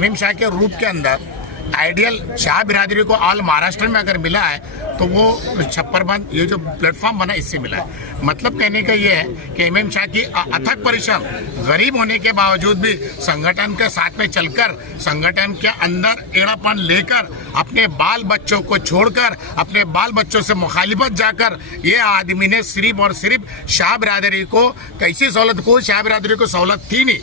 MM Shah के रूप के अंदर आइडियल शाह बिरादरी को ऑल महाराष्ट्र में अगर मिला है तो वो छप्परबंद ये जो प्लेटफॉर्म बना इससे मिला है। मतलब कहने का ये है कि एमएम शाह की अथक परिश्रम, गरीब होने के बावजूद भी संगठन के साथ में चलकर, संगठन के अंदर एड़ापन लेकर, अपने बाल बच्चों को छोड़कर, अपने बाल बच्चों से मुखालिफत जाकर ये आदमी ने सिर्फ और सिर्फ शाह बिरादरी को कैसी सहूलत, कोई शाह बिरादरी को सहूलत थी नहीं,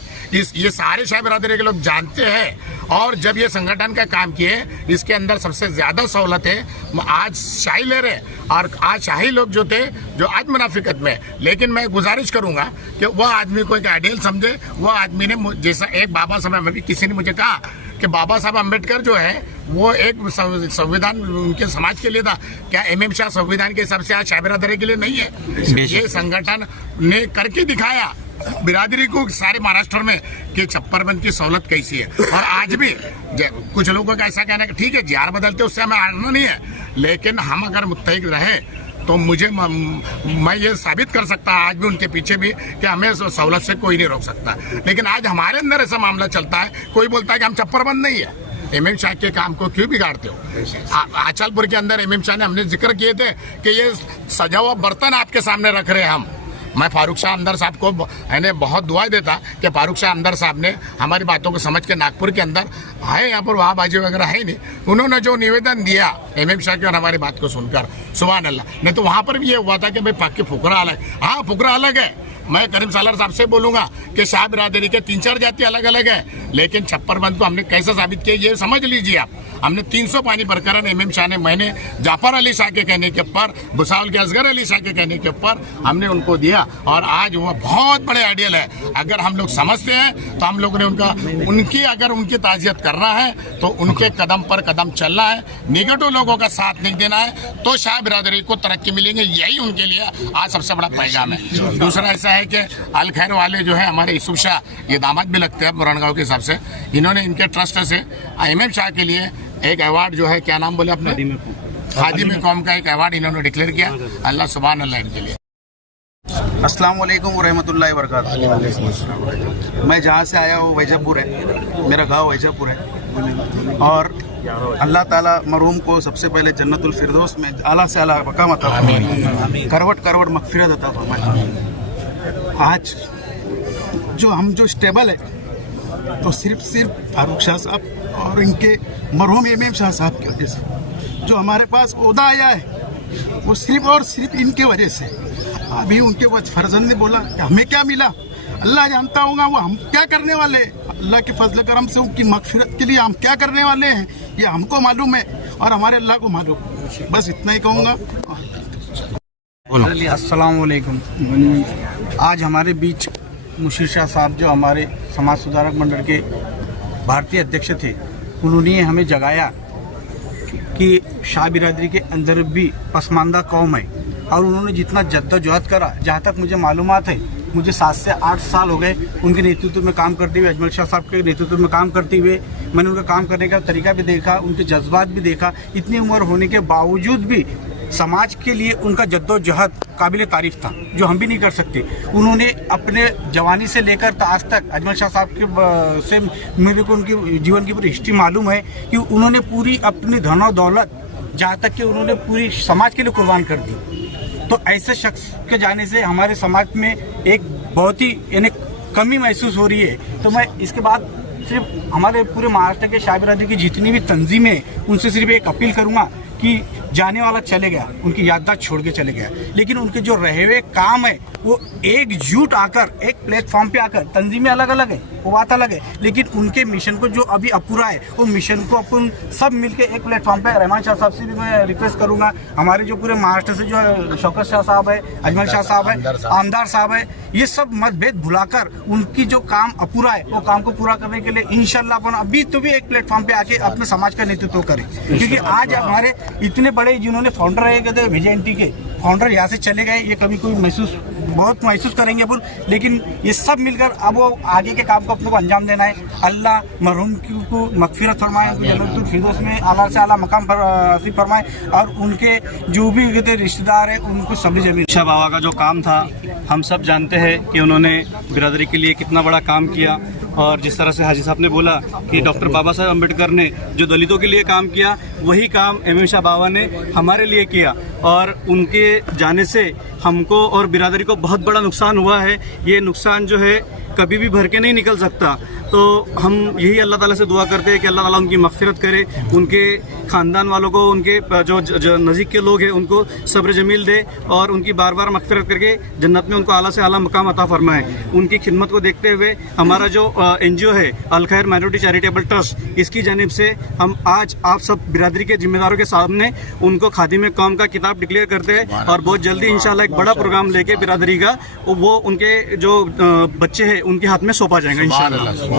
ये सारे शाह बिरादरी के लोग जानते हैं। और जब ये संगठन का काम किए, इसके अंदर सबसे ज्यादा सहूलत है, आज शाही ले रहे और आज शाही लोग जो थे जो आज मुनाफिकत में। लेकिन मैं गुजारिश करूंगा कि वह आदमी को एक आइडियल समझे। वह आदमी ने जैसा एक बाबा साहब, किसी ने मुझे कहा कि बाबा साहब अम्बेडकर जो है वो एक संविधान उनके समाज के लिए था, क्या एमएम शाह संविधान के हिसाब से आज शाह बिरादरी के लिए नहीं है? ये संगठन ने करके दिखाया बिरादरी को सारे महाराष्ट्र में कि छप्परबंद की सहूलत कैसी है। और आज भी कुछ लोगों का ऐसा कहना है कि ठीक है जार बदलते उससे हमें आना नहीं है, लेकिन हम अगर मुत्तहिद रहे तो मैं ये साबित कर सकता आज भी उनके पीछे भी कि हमें सहूलत से कोई नहीं रोक सकता। लेकिन आज हमारे अंदर ऐसा मामला चलता है, कोई बोलता है कि हम छप्परबंद नहीं है। एमएम शाह के काम को क्यों बिगाड़ते हो? आचलपुर के अंदर एमएम शाह ने, हमने जिक्र किए थे कि ये सजा हुआ बर्तन आपके सामने रख रहे हैं हम। मैं फारूक शाह अंदर साहब को मैंने बहुत दुआ देता कि फारूक शाह अंदर साहब ने हमारी बातों को समझ के, नागपुर के अंदर है यहाँ पर वहाबाजी वगैरह है नहीं, उन्होंने जो निवेदन दिया एमएम शाह की और हमारी बात को सुनकर, सुभान अल्लाह। नहीं तो वहाँ पर भी ये हुआ था कि भाई पाक के फुकरा अलग, हाँ फुकरा अलग है। मैं करीम सालर साहब से बोलूंगा कि शाह बिरादरी के 3-4 जाति अलग अलग है, लेकिन छप्परबंद को हमने कैसे साबित किया ये समझ लीजिए आप। हमने 300 पानी प्रकरण एमएम शाह ने, मैंने जाफर अली शाह के कहने के ऊपर, भुसावल के असगर अली शाह के कहने के ऊपर हमने उनको दिया। और आज वो बहुत बड़े आइडियल है। अगर हम लोग समझते हैं तो हम लोगों ने उनकी ताजियत करना है तो उनके कदम पर कदम चलना है, निगेटिव लोगों का साथ नहीं देना है, तो शाह बिरादरी को तरक्की मिलेंगे। यही उनके लिए आज सबसे बड़ा पैगाम है। दूसरा ऐसा है कि अल खैर वाले जो है हमारे यूसुफ शाह, ये दामाद भी लगते हैं मुरानगांव के हिसाब से, इन्होंने इनके ट्रस्ट से एमएम शाह के लिए एक अवार्ड जो है, क्या नाम बोले अपने, खादिम कौम का एक अवार्ड इन्होंने डिक्लेयर किया। अल्लाह सुभान अल्लाह इनके लिए। अस्सलाम वालेकुम व रहमतुल्लाहि व बरकातहू। मैं जहाँ से आया हूँ वैजापुर है, मेरा गांव वैजापुर है। और अल्लाह ताला मरहूम को सबसे पहले जन्नतुल फिरदौस में आला से आला मकाम अता फरमाए, करवट करवट मगफिरत अता फरमाए। आज जो स्टेबल है तो सिर्फ फारूक शाह साहब और इनके मरहूम एमएम शाह साहब की वजह से। जो हमारे पास ओहदा आया है वो सिर्फ और सिर्फ इनके वजह से। अभी उनके फर्जंद ने बोला कि हमें क्या मिला, अल्लाह जानता होगा वो हम क्या करने वाले। अल्लाह के फजल करम से उनकी मगफिरत के लिए हम क्या करने वाले हैं ये हमको मालूम है और हमारे अल्लाह को मालूम। बस इतना ही कहूँगा। अस्सलाम वालेकुम। आज हमारे बीच मुशीर शाह साहब जो हमारे समाज सुधारक मंडल के भारतीय अध्यक्ष थे, उन्होंने हमें जगाया कि शाह बिरादरी के अंदर भी पसमानदा कौम है। और उन्होंने जितना जद्दोजहद करा, जहाँ तक मुझे मालूमात है, मुझे 7 से 8 साल हो गए उनके नेतृत्व में काम करते हुए, अजमल शाह साहब के नेतृत्व में काम करते हुए। मैंने उनका काम करने का तरीका भी देखा, उनके जज्बात भी देखा। इतनी उम्र होने के बावजूद भी समाज के लिए उनका जद्दोजहद काबिल तारीफ था, जो हम भी नहीं कर सकते। उन्होंने अपने जवानी से लेकर आज तक, अजमल शाह साहब के से मेरे को उनकी जीवन की पूरी हिस्ट्री मालूम है कि उन्होंने पूरी अपनी धन और दौलत, जहाँ तक कि उन्होंने पूरी समाज के लिए कुर्बान कर दी। तो ऐसे शख्स के जाने से हमारे समाज में एक बहुत ही यानी कमी महसूस हो रही है। तो मैं इसके बाद सिर्फ हमारे पूरे महाराष्ट्र के शाह बिरादरी की जितनी भी तंजीमें, उनसे सिर्फ एक अपील करूँगा कि जाने वाला चले गया, उनकी याददाश्त छोड़ के चले गया, लेकिन उनके जो रहे हुए काम है वो एकजुट आकर, एक प्लेटफॉर्म पे आकर, तंजीमें अलग अलग है, वो बात अलग है, लेकिन उनके मिशन को जो अभी अपूरा है, वो मिशन को अपन सब मिलके एक प्लेटफॉर्म पे। रहमान शाह साहब से भी मैं रिक्वेस्ट करूंगा, हमारे जो पूरे महाराष्ट्र से जो शौकत शाह साहब है, अजमल शाह साहब है, आमदार साहब है, ये सब मतभेद भुलाकर उनकी जो काम अपूरा है वो काम को पूरा करने के लिए इंशाल्लाह अपन अभी तो भी एक प्लेटफॉर्म पे आके अपने समाज का नेतृत्व करें। क्योंकि आज हमारे इतने बड़े जिन्होंने फाउंडर रहे थे विजेएनटी के फाउंडर यहाँ से चले गए, ये कभी कोई बहुत महसूस करेंगे अपन, लेकिन ये सब मिलकर अब वो आगे के काम को अपने को अंजाम देना है। अल्लाह मरहूम को मगफिरत फरमाए, जन्नतुल फिरदौस में आला से आला मकाम नसीब फरमाए, और उनके जो भी रिश्तेदार हैं उनको सब्र जमीन। शाह बाबा का जो काम था हम सब जानते हैं कि उन्होंने बिरादरी के लिए कितना बड़ा काम किया। और जिस तरह से हाजी साहब ने बोला कि डॉक्टर बाबा साहब अम्बेडकर ने जो दलितों के लिए काम किया, वही काम एमएम शाह बाबा ने हमारे लिए किया, और उनके जाने से हमको और बिरादरी को बहुत बड़ा नुकसान हुआ है। ये नुकसान जो है कभी भी भर के नहीं निकल सकता। तो हम यही अल्लाह ताला से दुआ करते हैं कि अल्लाह ताला उनकी मग़फ़िरत करे, उनके ख़ानदान वालों को, उनके जो नज़दीक के लोग हैं उनको सब्र जमील दे, और उनकी बार बार मग़फ़िरत करके जन्नत में उनको आला से आला मकाम अता फरमाए। उनकी खिदमत को देखते हुए हमारा जो NGO है अल खैर माइनॉरिटी चैरिटेबल ट्रस्ट, इसकी जानिब से हम आज आप सब बिरादरी के जिम्मेदारों के सामने उनको खादिम कौम का किताब डिक्लेयर करते हैं, और बहुत जल्दी इंशाल्लाह एक बड़ा प्रोग्राम लेके बिरादरी का वो उनके जो बच्चे हैं उनके हाथ में सौंपा जाएगा इंशाल्लाह।